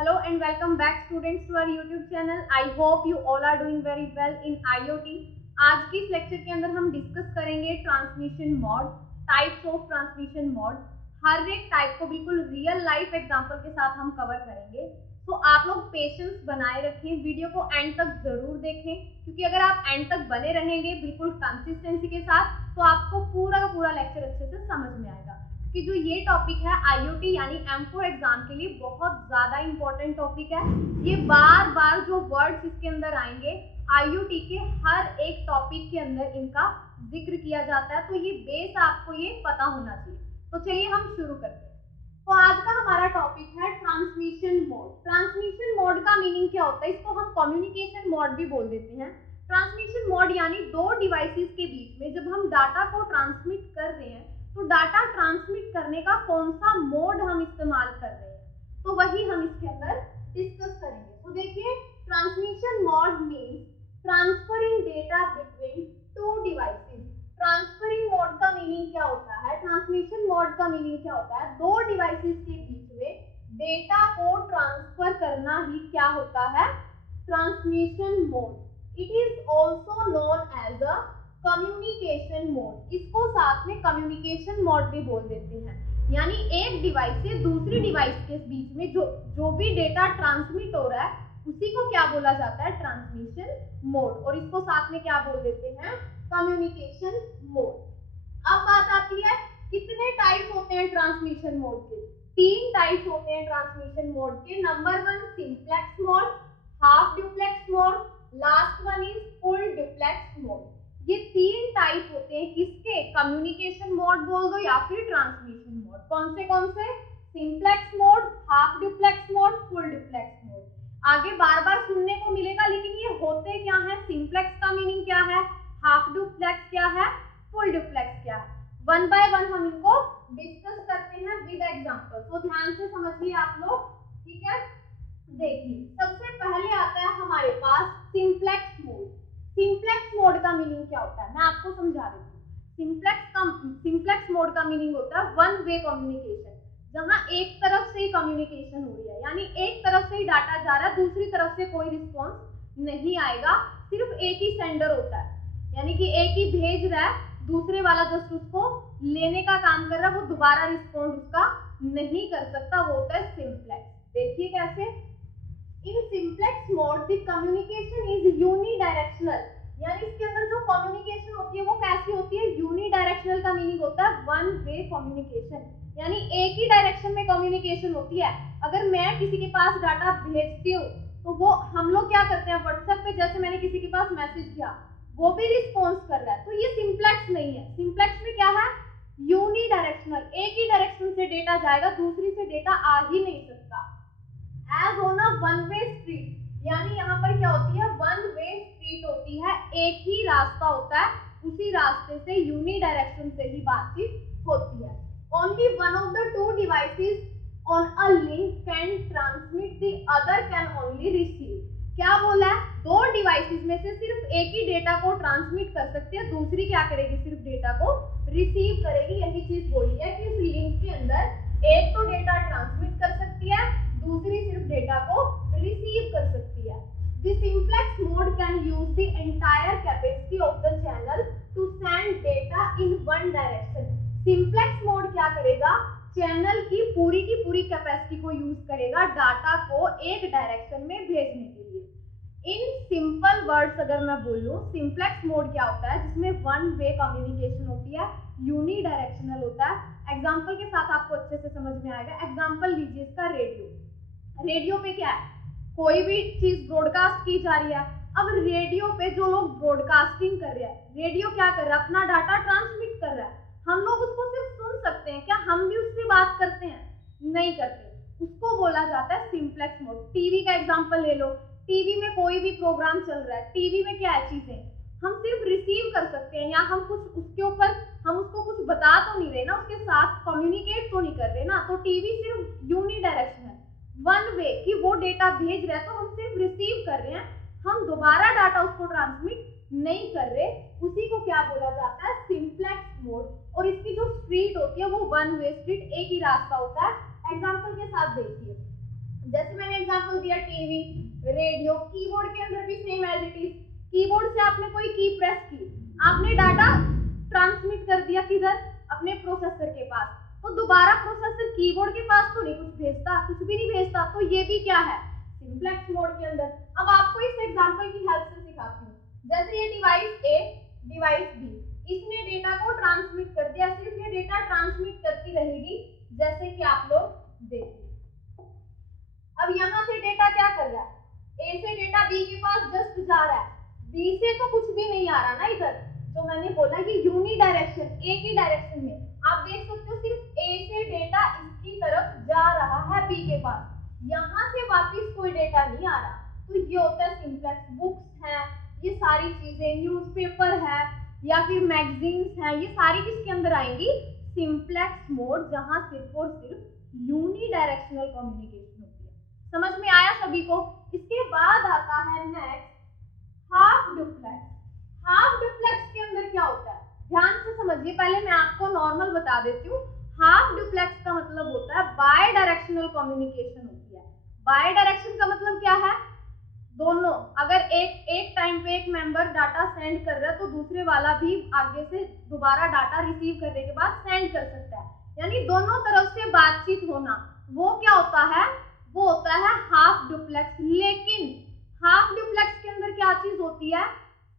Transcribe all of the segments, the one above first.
Hello and welcome back students to our YouTube channel. I hope you all are doing very well in IoT. आज की इस lecture के अंदर हम discuss करेंगे transmission mode, types of transmission mode. हर एक टाइप को बिल्कुल रियल लाइफ एग्जांपल के साथ हम कवर करेंगे। तो आप लोग पेशेंस बनाए रखें, वीडियो को एंड तक जरूर देखें, क्योंकि अगर आप एंड तक बने रहेंगे बिल्कुल कंसिस्टेंसी के साथ तो आपको पूरा का पूरा लेक्चर अच्छे से समझ में आएगा। कि जो ये टॉपिक है IoT यानी M4 एग्जाम के लिए बहुत ज्यादा इंपॉर्टेंट टॉपिक है। ये बार बार जो वर्ड्स इसके अंदर आएंगे IoT के हर एक टॉपिक के अंदर इनका जिक्र किया जाता है, तो ये बेस आपको ये पता होना चाहिए। तो चलिए हम शुरू करते हैं। तो आज का हमारा टॉपिक है ट्रांसमिशन मोड। ट्रांसमिशन मोड का मीनिंग क्या होता है? इसको हम कम्युनिकेशन मोड भी बोल देते हैं। ट्रांसमिशन मोड यानी दो डिवाइसेस के बीच में जब हम डाटा को ट्रांसमिट कर रहे हैं तो डाटा ट्रांसमिट करने का कौन सा मोड हम इस्तेमाल कर रहे हैं, तो वही हम इसके अंदर डिस्कस करेंगे। तो देखिए, transmission mode means transferring data between two devices. Transferring mode का मीनिंग क्या होता है? ट्रांसमिशन मोड का मीनिंग क्या होता है? दो डिवाइसेस के बीच में डेटा को ट्रांसफर करना ही क्या होता है? Transmission mode. It is also known as a communication mode. इसको साथ में कम्युनिकेशन मोड भी बोल देते हैं। यानी एक डिवाइस से दूसरी डिवाइस के बीच में जो भी डेटा ट्रांसमिट हो रहा है उसी को क्या बोला जाता है? Transmission mode. और इसको साथ में क्या बोल देते हैं? Communication mode. अब बात आती है कितने टाइप्स होते हैं ट्रांसमिशन मोड के? तीन टाइप्स होते हैं ट्रांसमिशन मोड के। Number 1 simplex mode, half duplex mode, last one is full duplex mode. ये तीन टाइप होते हैं किसके? कम्युनिकेशन मोड बोल दो या फिर ट्रांसमिशन मोड। कौन से? Simplex mode, half duplex mode, full duplex mode. आगे बार बार सुनने को मिलेगा, लेकिन ये होते क्या है? सिंप्लेक्स का मीनिंग क्या है? हाफ डुप्लेक्स क्या है? फुल डुप्लेक्स क्या है? वन बाय वन हम इनको डिस्कस करते हैं विद एग्जांपल। तो ध्यान से समझिए आप लोग, ठीक है? देखिए, सबसे पहले आता है हमारे पास सिंप्लेक्स मोड। सिंप्लेक्स मोड का मीनिंग क्या होता है मैं आपको समझा देती हूँ। सिंप्लेक्स मोड का मीनिंग होता है वन वे कम्युनिकेशन, जहां एक तरफ से ही कम्युनिकेशन हो रही है, यानी एक तरफ से ही डाटा जा रहा है, दूसरी तरफ से कोई रिस्पॉन्स नहीं आएगा, सिर्फ एक ही सेंडर होता है, यानी कि एक ही भेज रहा है, दूसरे वाला जस्ट उसको लेने का काम कर रहा है, वो दोबारा रिस्पॉन्ड उसका नहीं कर सकता, वो होता है सिंप्लेक्स। देखिए कैसे, in simplex mode the communication is unidirectional, यानी इसके अंदर जो कम्युनिकेशन होती है वो कैसी होती है? यूनिडायरेक्शनल का मीनिंग होता है वन वे कम्युनिकेशन, यानी एक ही डायरेक्शन में कम्युनिकेशन होती है। अगर मैं किसी के पास डाटा भेजती हूँ तो वो हम लोग क्या करते हैं, व्हाट्सएप पे जैसे मैंने किसी के पास मैसेज किया वो भी रिस्पॉन्स कर रहा है, तो ये सिंप्लेक्स नहीं है। सिंप्लेक्स में क्या है? यूनिडायरेक्शनल, एक ही डायरेक्शन से डेटा जाएगा, दूसरी से डेटा आ ही नहीं सकता। As on a one way street, यानी यहाँ पर क्या होती है? वन वे स्ट्रीट होती है, एक ही रास्ता होता है, उसी रास्ते से यूनिडायरेक्शन से ही बातचीत होती है। Only one of the two devices on a link can transmit, the other can only receive. क्या बोला है? दो डिवाइसेस में से सिर्फ एक ही डेटा को ट्रांसमिट कर सकती है, दूसरी क्या करेगी? सिर्फ डेटा को रिसीव करेगी। यही चीज बोली है कि इस लिंक के अंदर एक तो डेटा ट्रांसमिट कर सकती है, दूसरी सिर्फ डेटा को रिसीव कर सकती है। The simplex mode can use the entire capacity of the channel to send data in one direction. Simplex mode क्या करेगा? चैनल की पूरी कैपेसिटी को यूज करेगा डाटा को एक डायरेक्शन में भेजने के लिए। इन सिंपल वर्ड्स अगर मैं बोलूं, सिंप्लेक्स मोड क्या होता है? जिसमें वन वे कम्युनिकेशन होती है, यूनिडायरेक्शनल होता है। एग्जांपल के साथ आपको अच्छे से समझ में आएगा। एग्जांपल लीजिए इसका, रेडियो पे क्या है? कोई भी चीज ब्रॉडकास्ट की जा रही है। अब रेडियो पे जो लोग ब्रॉडकास्टिंग कर रहे हैं, रेडियो क्या कर रहा है? अपना डाटा ट्रांसमिट कर रहा है, हम लोग उसको सिर्फ सुन सकते हैं। क्या हम भी उससे बात करते हैं? नहीं करते। उसको बोला जाता है सिंप्लेक्स मोड। टीवी का एग्जांपल ले लो, टीवी में कोई भी प्रोग्राम चल रहा है, टीवी में क्या है? चीजें हम सिर्फ रिसीव कर सकते हैं, या हम कुछ उसके ऊपर हम उसको कुछ बता तो नहीं रहे ना, उसके साथ कम्युनिकेट तो नहीं कर रहे ना। तो टीवी सिर्फ यूनिडायरेक्शनल, वन वे, कि वो डेटा भेज रहा है तो हम सिर्फ रिसीव कर रहे हैं, हम दोबारा डाटा उसको ट्रांसमिट नहीं कर रहे। उसी को क्या बोला जाता है? Simplex mode. और इसकी जो स्ट्रीट होती है वो वन वे स्ट्रीट, एक ही रास्ता होता है। एग्जांपल के साथ देखिए, जैसे मैंने एग्जांपल दिया टीवी, रेडियो। कीबोर्ड के अंदर भी same as it is, keyboard से आपने कोई की प्रेस की, आपने डाटा ट्रांसमिट कर दिया किधर, अपने प्रोसेसर के पास, तो दोबारा प्रोसेसर कीबोर्ड के पास तो नहीं कुछ भेजता, कुछ भी नहीं भेजता, तो ये भी क्या है, सिंप्लेक्स मोड के अंदर। अब आपको इस एग्जांपल की हेल्प से सिखाती हूँ। जैसे ये डिवाइस ए, डिवाइस बी, इसने डेटा को ट्रांसमिट कर दिया, सिर्फ ये डेटा ट्रांसमिट करती रहेगी, जैसे कि आप लोग देखिए। अब यहाँ से डेटा क्या कर रहा है, ए से डेटा बी के पास जस्ट जा रहा है, बी से तो कुछ भी नहीं आ रहा ना इधर, जो मैंने बोला कि यूनी डायरेक्शन, एक ही डायरेक्शन में। आप देख सकते हो सिर्फ ए से डेटा इसकी तरफ जा रहा है बी के पास, यहाँ से वापस कोई डेटा नहीं आ रहा। तो ये होता है सिंप्लेक्स। बुक्स है, ये सारी चीजें, न्यूज़पेपर है या फिर मैगजीन्स है, ये सारी किसके अंदर आएंगी, सिंप्लेक्स मोड, जहां सिर्फ और सिर्फ यूनी डायरेक्शनल कम्युनिकेशन होती है। समझ में आया सभी को। इसके बाद आता है next half duplex. Half duplex के अंदर क्या होता है, ध्यान से समझिए, पहले मैं आपको नॉर्मल बता देती हूँ। हाफ डुप्लेक्स का मतलब होता है बाय डायरेक्शनल कम्युनिकेशन होती है। बाय डायरेक्शन का मतलब क्या है, दोनों, अगर एक टाइम पे एक मेंबर डाटा सेंड कर रहा है तो दूसरे वाला भी आगे से दोबारा डाटा रिसीव करने के बाद सेंड कर सकता है, यानी दोनों तरफ से बातचीत होना, वो क्या होता है, वो होता है हाफ डुप्लेक्स। लेकिन हाफ डुप्लेक्स के अंदर क्या चीज होती है,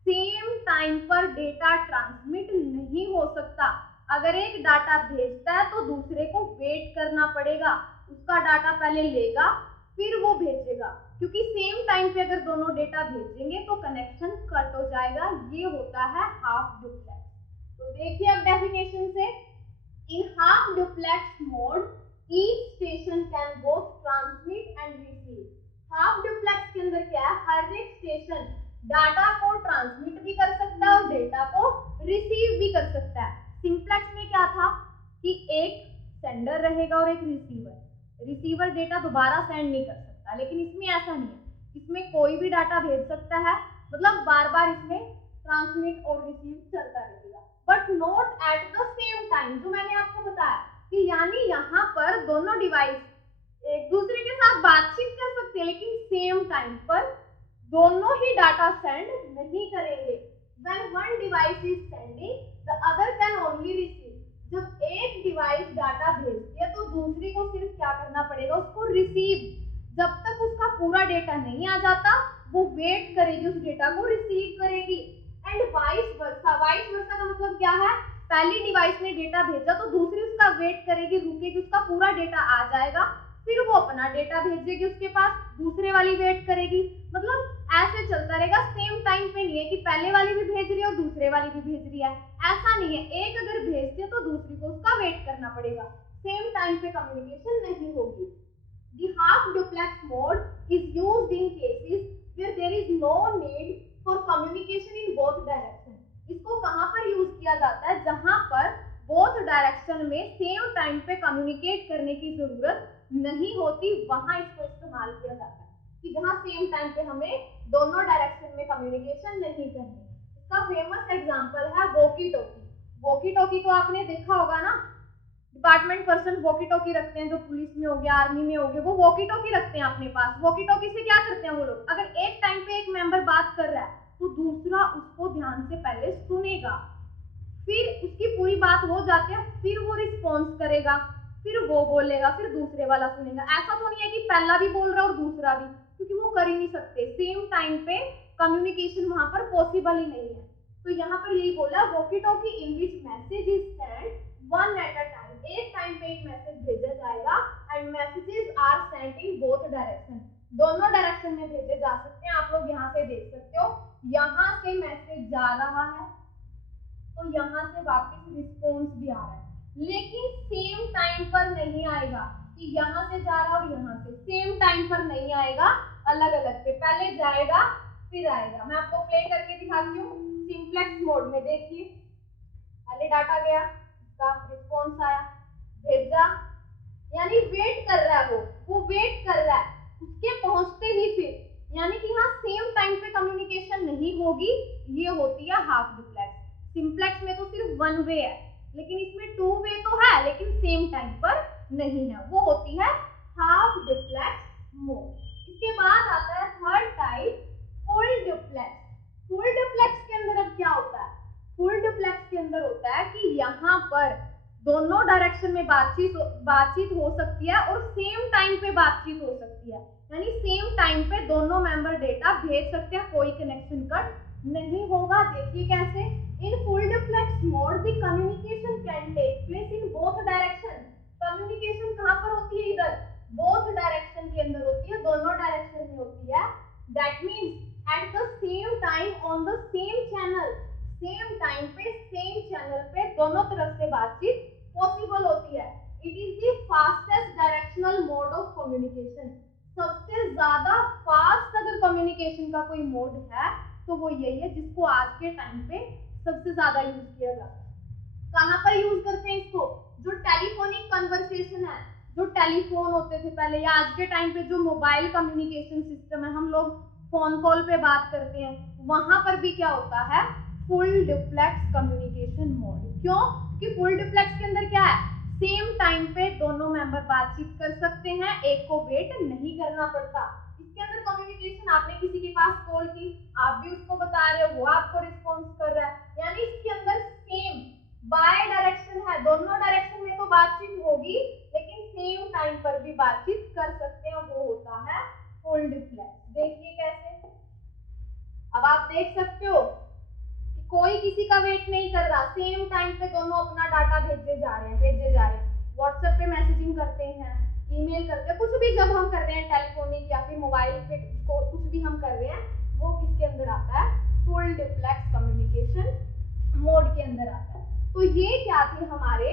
सेम टाइम पर डेटा ट्रांसमिट नहीं हो सकता। अगर एक डाटा भेजता है तो दूसरे को वेट करना पड़ेगा, उसका डाटा पहले लेगा फिर वो भेजेगा, क्योंकि सेम टाइम पे अगर दोनों डेटा भेजेंगे तो कनेक्शन कट हो जाएगा। ये होता है हाफ डुप्लेक्स। तो देखिए अब डेफिनेशन से, in half duplex mode each station can both transmit and receive. Half duplex के अंदर क्या है, हर एक स्टेशन डाटा को ट्रांसमिट भी कर सकता है और डेटा को रिसीव भी कर सकता है। सिंप्लेक्स में क्या था कि एक सेंडर रहेगा और एक रिसीवर, रिसीवर डेटा दोबारा सेंड नहीं कर सकता, लेकिन इसमें ऐसा नहीं है, इसमें कोई भी डाटा भेज सकता है, मतलब बार बार इसमें ट्रांसमिट और रिसीव चलता रहेगा, but not at the same time. जो मैंने आपको बताया कि यानी यहाँ पर दोनों डिवाइस एक दूसरे के साथ बातचीत कर सकते हैं, लेकिन सेम टाइम पर दोनों ही डाटा सेंड नहीं करेंगे। When one device is sending, the other can only receive. जब एक डिवाइस डाटा भेजती है तो दूसरी को सिर्फ क्या करना पड़ेगा, उसको रिसीव। जब तक उसका पूरा डेटा नहीं आ जाता वो वेट करेगी, उस डेटा को रिसीव करेगी। And vice versa, vice versa का मतलब क्या है, पहली डिवाइस ने डेटा भेजा तो दूसरी उसका वेट करेगी, रुकेगी, उसका पूरा डेटा आ जाएगा, फिर वो अपना डेटा भेजेगी उसके पास, दूसरे वाली वेट करेगी, मतलब ऐसे चलता रहेगा। सेम टाइम पे नहीं है कि पहले वाली भी भेज रही है और दूसरे वाली भी भेज रही है, ऐसा नहीं है। एक अगर भेजती है तो दूसरी को उसका वेट करना पड़ेगा, सेम टाइम पे कम्युनिकेशन नहीं होगी। The half duplex mode is used in cases where there is no need for communication in both directions. इसको कहाँ पर यूज किया जाता है, जहां पर बोथ डायरेक्शन में सेम टाइम पे कम्युनिकेट करने की जरूरत नहीं होती, वहां इसको इस्तेमाल किया जाता है, कि जहां सेम टाइम पे हमें दोनों डायरेक्शन में कम्युनिकेशन नहीं करनी। इसका फेमस एग्जांपल है वॉकी टॉकी। वॉकी टॉकी को आपने देखा होगा ना, डिपार्टमेंट पर्सन वॉकी टॉकी रखते हैं, जो पुलिस में हो गया, आर्मी में हो गया, वो वॉकी टॉकी रखते हैं अपने पास। वॉकी टॉकी से क्या करते हैं वो लोग, अगर एक टाइम पे एक मेंबर बात कर रहा है तो दूसरा उसको ध्यान से पहले सुनेगा, फिर उसकी पूरी बात हो जाती है, फिर वो रिस्पॉन्स करेगा, फिर वो बोलेगा, फिर दूसरे वाला सुनेगा। ऐसा तो नहीं है कि पहला भी बोल रहा है और दूसरा भी, क्योंकि वो कर ही नहीं सकते, सेम टाइम पे कम्युनिकेशन वहां पर पॉसिबल ही नहीं है। तो यहाँ पर यही बोला, walkie talkie in which message is sent one at a time, एक टाइम पे एक मैसेज भेजा जाएगा, and messages are sent in both direction, दोनों डायरेक्शन में भेजे जा सकते हैं। आप लोग यहाँ से देख सकते हो, यहाँ से मैसेज जा रहा है तो यहाँ से वापस रिस्पॉन्स भी आ रहा है, लेकिन सेम टाइम पर नहीं आएगा कि यहाँ से जा रहा और यहाँ से, सेम टाइम पर नहीं आएगा, अलग अलग पे पहले जाएगा फिर आएगा। मैं आपको प्ले करके दिखाती हूँ। सिंप्लेक्स मोड में देखिए, पहले डाटा गया, उसका रिस्पॉन्स आया, भेजा, यानी वेट कर रहा है, वो वेट कर रहा है उसके पहुंचते ही फिर, यानी कि हाँ सेम टाइम पे कम्युनिकेशन नहीं होगी। ये होती है हाफ डुप्लेक्स। सिंप्लेक्स में तो सिर्फ वन वे है, लेकिन इसमें टू वे तो है, लेकिन सेम टाइम पर नहीं है, वो होती है हाफ डुप्लेक्स मोड। डायरेक्शन में बातचीत हो सकती है और सेम टाइम पे बातचीत हो सकती है, यानी सेम टाइम पे दोनों मेंबर डेटा भेज सकते हैं, कोई कनेक्शन कट नहीं होगा। देखिए कैसे, in full duplex mode the communication can take place in both direction. Communication कहाँ पर होती है? इधर बोथ डायरेक्शन के अंदर होती है, दोनों डायरेक्शन में होती है। That means at the same time on the same channel, same time पे सेम चैनल पे दोनों तरफ से बातचीत पॉसिबल होती है। It is the fastest directional mode of communication. सबसे ज्यादा फास्ट अगर कम्युनिकेशन का कोई मोड है तो वो यही है, जिसको आज के टाइम पे सबसे ज्यादा यूज किया जाता है। कहाँ पर यूज करते हैं इसको? जो टेलीफोनिक कन्वर्सेशन है, जो टेलीफोन होते थे पहले, या आज के टाइम पे जो मोबाइल कम्युनिकेशन सिस्टम है, हम लोग फोन कॉल पे बात करते हैं, वहां पर भी क्या होता है? Full duplex communication mode. क्यों? कि फुल डुप्लेक्स के अंदर क्या है? सेम टाइम पे दोनों मेंबर बातचीत कर सकते हैं, एक को वेट नहीं करना पड़ता। इसके अंदर कम्युनिकेशन, आपने किसी के पास कॉल की, आप भी उसको बता रहे हो, वो आपको रिस्पॉन्स कर रहा है, यानी इसके अंदर सेम बाय डायरेक्शन है, दोनों डायरेक्शन में तो बातचीत होगी लेकिन सेम टाइम पर भी बातचीत कर सकते हैं, वो होता है फुल डुप्लेक्स। देखिए कैसे, अब आप देख सकते हो कि कोई किसी का वेट नहीं कर रहा, सेम टाइम पे दोनों अपना डाटा भेजे जा रहे हैं। व्हाट्सएप पे मैसेजिंग करते हैं, ईमेल करते हैं, कुछ भी जब हम कर रहे हैं टेलीफोनिक या फिर मोबाइल पे कुछ भी हम कर रहे हैं, वो किसके अंदर आता है? फुल डुप्लेक्स कम्युनिकेशन मोड के अंदर आता है। तो ये क्या थे हमारे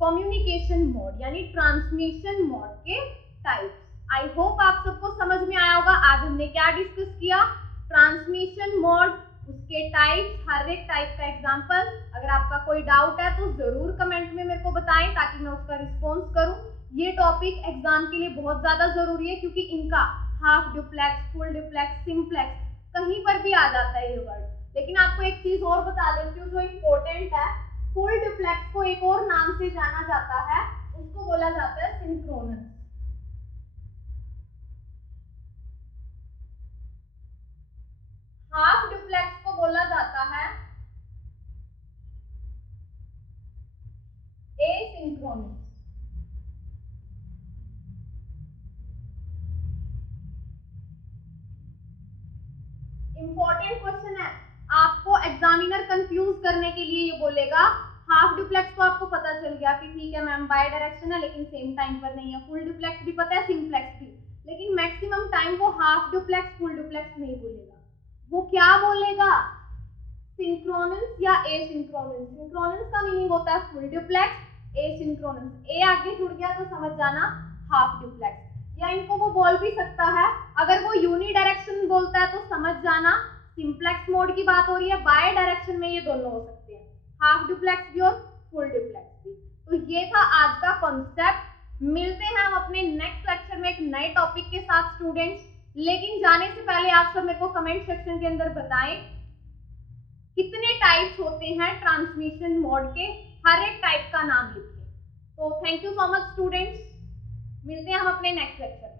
कम्युनिकेशन मोड यानी ट्रांसमिशन मोड के टाइप्स। आई होप आप सबको समझ में आया होगा। आज हमने क्या डिस्कस किया? ट्रांसमिशन मोड, उसके टाइप्स, हर एक टाइप का एग्जांपल। अगर आपका कोई डाउट है तो जरूर कमेंट में मेरे को बताएं ताकि मैं उसका रिस्पॉन्स करूं। ये टॉपिक एग्जाम के लिए बहुत ज्यादा जरूरी है क्योंकि इनका half duplex, full duplex, simplex कहीं पर भी आ जाता है ये वर्ड। लेकिन आपको एक चीज और बता देती हूँ जो इम्पोर्टेंट है, फुल डुप्लेक्स को एक और नाम से जाना जाता है, उसको बोला जाता है सिंक्रोनस। हाफ डुप्लेक्स को बोला जाता है एसिंक्रोनस। इंपॉर्टेंट क्वेश्चन है, आपको एग्जामिनर कंफ्यूज करने के लिए ये बोलेगा हाफ डुप्लेक्स तो आपको पता चल गया कि ठीक है मैम बाय डायरेक्शन है लेकिन सेम टाइम पर नहीं है, फुल डुप्लेक्स भी पता है, सिंप्लेक्स भी, लेकिन मैक्सिमम टाइम वो हाफ डुप्लेक्स फुल डुप्लेक्स नहीं बोलेगा, वो क्या बोलेगा? सिंक्रोनस या एसिंक्रोनस। सिंक्रोनस का मीनिंग होता है फुल डुप्लेक्स, एसिंक्रोनस ए आगे जुड़ गया तो समझ जाना हाफ डुप्लेक्स। या इनको वो बोल भी सकता है, अगर वो यूनी डायरेक्शन बोलता है तो समझ जाना सिंप्लेक्स मोड की बात हो रही है, बाय डायरेक्शन में ये दोनों हो सकते हैं, हाफ डुप्लेक्स भी और फुल डुप्लेक्स भी। तो ये था आज का कॉन्सेप्ट। मिलते हैं हम अपने नेक्स्ट लेक्चर में एक नए टॉपिक के साथ स्टूडेंट्स। लेकिन जाने से पहले आप सब मेरे को कमेंट सेक्शन के अंदर बताएं कितने टाइप्स होते हैं ट्रांसमिशन मोड के, हर एक टाइप का नाम लिखिए। तो thank you so much students, मिलते हैं हम अपने नेक्स्ट लेक्चर।